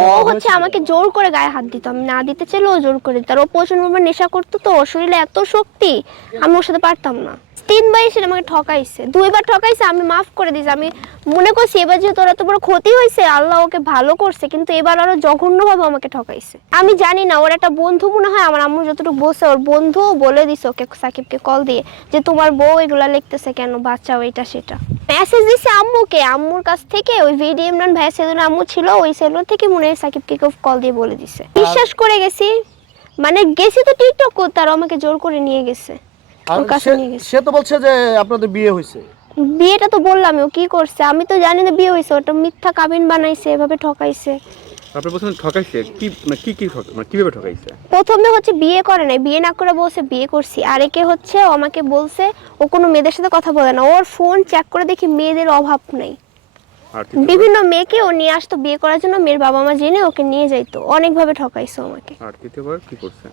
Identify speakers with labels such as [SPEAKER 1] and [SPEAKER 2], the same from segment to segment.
[SPEAKER 1] ও হচ্ছে আমাকে জোর করে গায়ে হাত দিত। আমি না দিতে চাইলে ও জোর করে দিত। আর ও প্রচণ্ড নেশা করতো তো ওর শরীরে এত শক্তি আমি ওর সাথে পারতাম না। তিনবার সে আমাকে ঠকাইছে। দুইবার ঠকাইছে আমি মাফ করে দিয়েছি। আমি মনে করছি এবার যেহেতু ওর এত বড় ক্ষতি হয়েছে আল্লাহ ওকে ভালো করছে কিন্তু এবার আরও জঘন্যভাবে আমাকে ঠকাইছে। আমি জানি না ওর একটা বন্ধু মনে হয় আমার আম্মু যতটুকু বসে ওর বন্ধু বলে দিছে ওকে সাকিবকে কল দিয়ে যে তোমার বউ এগুলা লিখতেছে কেন বাচ্চাও এটা সেটা। মেসেজ দিছে আম্মুকে আম্মুর কাছ থেকে ওই ভিডি ইমরান ভাই সেদিন আম্মু ছিল ওই সেলুন থেকে মনে হয় সাকিবকে কেউ কল দিয়ে বলে দিছে। বিশ্বাস করে গেছি মানে গেছি তো টিকটক করতে আর আমাকে জোর করে নিয়ে গেছে। ওর
[SPEAKER 2] সে- সে তো বলছে যে আপনাদের বিয়ে হয়েছে।
[SPEAKER 1] বিয়েটা তো বললাম ও কি করছে? আমি তো জানি না বিয়ে হয়েছে ওটা মিথ্যা কাবিন বানাইছে এভাবে ঠকাইছে।
[SPEAKER 3] আপনি বলছেন ঠকাইছে কি মানে কি কি মানে কীভাবে ঠকাইছে?
[SPEAKER 1] প্রথমে হচ্ছে বিয়ে করে নাই বিয়ে না করে বলছে বিয়ে করছি। আর একে হচ্ছে ও আমাকে বলছে ও কোনো মেয়েদের সাথে কথা বলে না ওর ফোন চেক করে দেখি মেয়েদের অভাব নেই। বিভিন্ন মেয়েকে ও নিয়ে আসতো বিয়ে করার জন্য মেয়ের বাবা মা জেনে ওকে নিয়ে যাইতো অনেকভাবে ঠকাইছো আমাকে।
[SPEAKER 3] আর তৃতীয়বার কি করছে?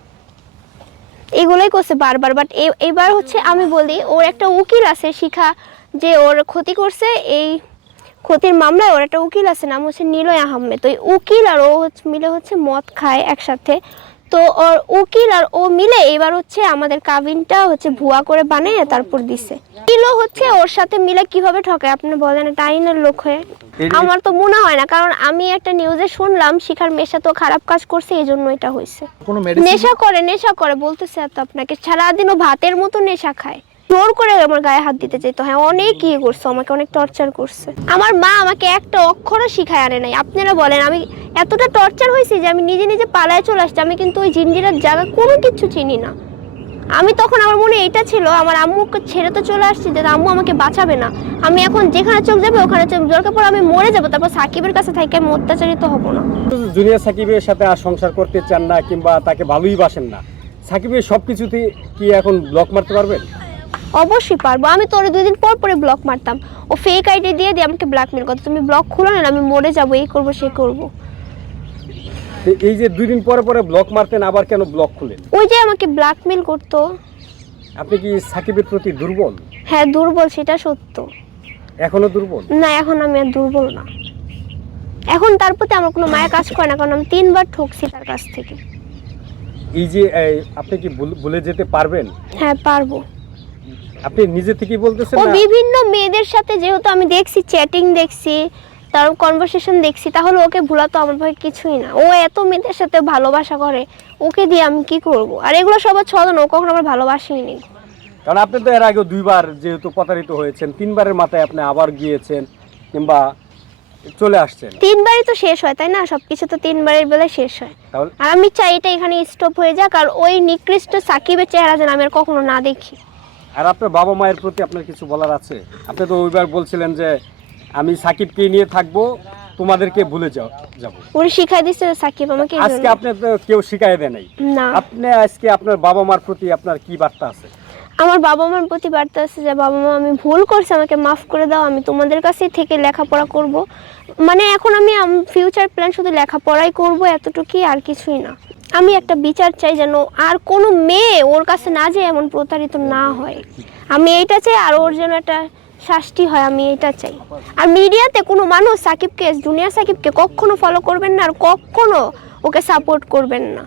[SPEAKER 1] এগুলোই করছে বারবার বাট এবার হচ্ছে আমি বলি, ওর একটা উকিল আছে শিখা, যে ওর ক্ষতি করছে এই ক্ষতির মামলায় ওর একটা উকিল আছে, নাম হচ্ছে নিলয় আহমেদ। ওই উকিল আর ও হচ্ছে মিলে হচ্ছে মদ খায় একসাথে। তো ওর উকিল আর ও মিলে এবার হচ্ছে আমাদের কাবিনটা হচ্ছে ভুয়া করে বানিয়ে তারপর দিছে। কিলো হচ্ছে ওর সাথে মিলে কীভাবে ঠকায়? আপনি বলেন এটা আইনের লোক হয়ে? আমার তো মনে হয় না কারণ আমি একটা নিউজে শুনলাম শিখার মেশা তো খারাপ কাজ করছে এই জন্য এটা হয়েছে। নেশা করে নেশা করে বলতেছে এত আপনাকে সারাদিন ও ভাতের মতো নেশা খায়। জোর করে আমার গায়ে হাত দিতে চাইতো। হ্যাঁ অনেক ইয়ে করছে, আমাকে অনেক টর্চার করছে। আমার মা আমাকে একটা অক্ষরও শিখায় আনে নাই। আপনারা বলেন, আমি এতটা টর্চার হয়েছি যে আমি নিজে নিজে পালায় চলে আসছি। আমি কিন্তু ওই জিঞ্জিরার জায়গা কোনো কিছু চিনি না। আমি তখন আমার মনে এটা ছিল, আমার আম্মুকে ছেড়ে তো চলে আসছি যে আম্মু আমাকে বাঁচাবে না। আমি এখন যেখানে চোখ যাবে, ওখানে চোখ দরকার পর আমি মরে যাব, তারপর সাকিবের কাছে থেকে আমি অত্যাচারিত হব না।
[SPEAKER 4] জুনিয়র সাকিবের সাথে আর সংসার করতে চান না কিংবা তাকে ভালোই বাসেন না। সাকিবের সব কিছুতে কি এখন ব্লক মারতে পারবেন?
[SPEAKER 1] অবশ্যই পারব। আমি তোর দুই দিন পর পরে ব্লক মারতাম। ও ফেক আইডি দিয়ে দিয়ে আমাকে ব্ল্যাকমেল করতো। তুমি ব্লক খুলো না আমি মরে যাব এই করব সে করব।
[SPEAKER 4] এই যে দুই দিন পরে পরে ব্লক মারতেন আবার কেন ব্লক খুলেন?
[SPEAKER 1] ওই যে আমাকে ব্ল্যাকমেল করতো।
[SPEAKER 4] আপনি কি সাকিবের প্রতি দুর্বল?
[SPEAKER 1] হ্যাঁ দুর্বল সেটা সত্য।
[SPEAKER 4] এখনও দুর্বল?
[SPEAKER 1] না এখন আমি আর দুর্বল না। এখন তার প্রতি আমার কোনো মায়া কাজ করে না কারণ আমি তিনবার ঠকছি তার কাছ থেকে।
[SPEAKER 4] এই যে আপনি কি ভুলে যেতে পারবেন?
[SPEAKER 1] হ্যাঁ পারব।
[SPEAKER 4] আপনি নিজে থেকেই বলতেছেন
[SPEAKER 1] ও বিভিন্ন মেয়েদের সাথে যেহেতু আমি দেখছি চ্যাটিং দেখছি তার কনভারসেশন দেখছি তাহলে ওকে ভুলা তো আমার ভাই কিছুই না। ও এত মেয়েদের সাথে ভালোবাসা করে ওকে দিয়ে আমি কি করব? আর এগুলো সবার ছদন ও কখনো আমার ভালোবাসেই নেই
[SPEAKER 4] কারণ আপনি তো এর আগে দুইবার যেহেতু প্রতারিত হয়েছেন তিনবারের মাথায় আপনি আবার গিয়েছেন কিংবা চলে আসছেন।
[SPEAKER 1] তিনবারই তো শেষ হয় তাই না? সবকিছু তো তিনবারের বেলায় শেষ হয়। আর আমি চাই এটা এখানে স্টপ হয়ে যাক আর ওই নিকৃষ্ট সাকিবের চেহারা যেন আমি আর কখনো না দেখি।
[SPEAKER 4] আর আপনার বাবা মায়ের প্রতি আপনার কিছু বলার আছে? আপনি তো ওইবার বলছিলেন যে আমি সাকিবকে নিয়ে থাকব তোমাদেরকে ভুলে যাও যাব।
[SPEAKER 1] ওরে শিখাই দিচ্ছে সাকিব আমাকে
[SPEAKER 4] আজকে আপনি তো কেউ শিখাই দেয় নাই। আপনি আজকে আপনার বাবা মার প্রতি আপনার কি বার্তা আছে?
[SPEAKER 1] আমার বাবা মার প্রতি বার্তা আছে যে বাবা মা আমি ভুল করছি আমাকে মাফ করে দাও আমি তোমাদের কাছেই থেকে লেখাপড়া করব। মানে এখন আমি ফিউচার প্ল্যান শুধু লেখাপড়াই করব এতটুকুই আর কিছুই না। আমি একটা বিচার চাই যেন আর কোনো মেয়ে ওর কাছে না যে এমন প্রতারিত না হয়। আমি এইটা চাই আর ওর যেন একটা শাস্তি হয়, আমি এটা চাই। আর মিডিয়াতে কোনো মানুষ সাকিবকে, জুনিয়র সাকিবকে কখনো ফলো করবেন না আর কখনো ওকে সাপোর্ট করবেন না।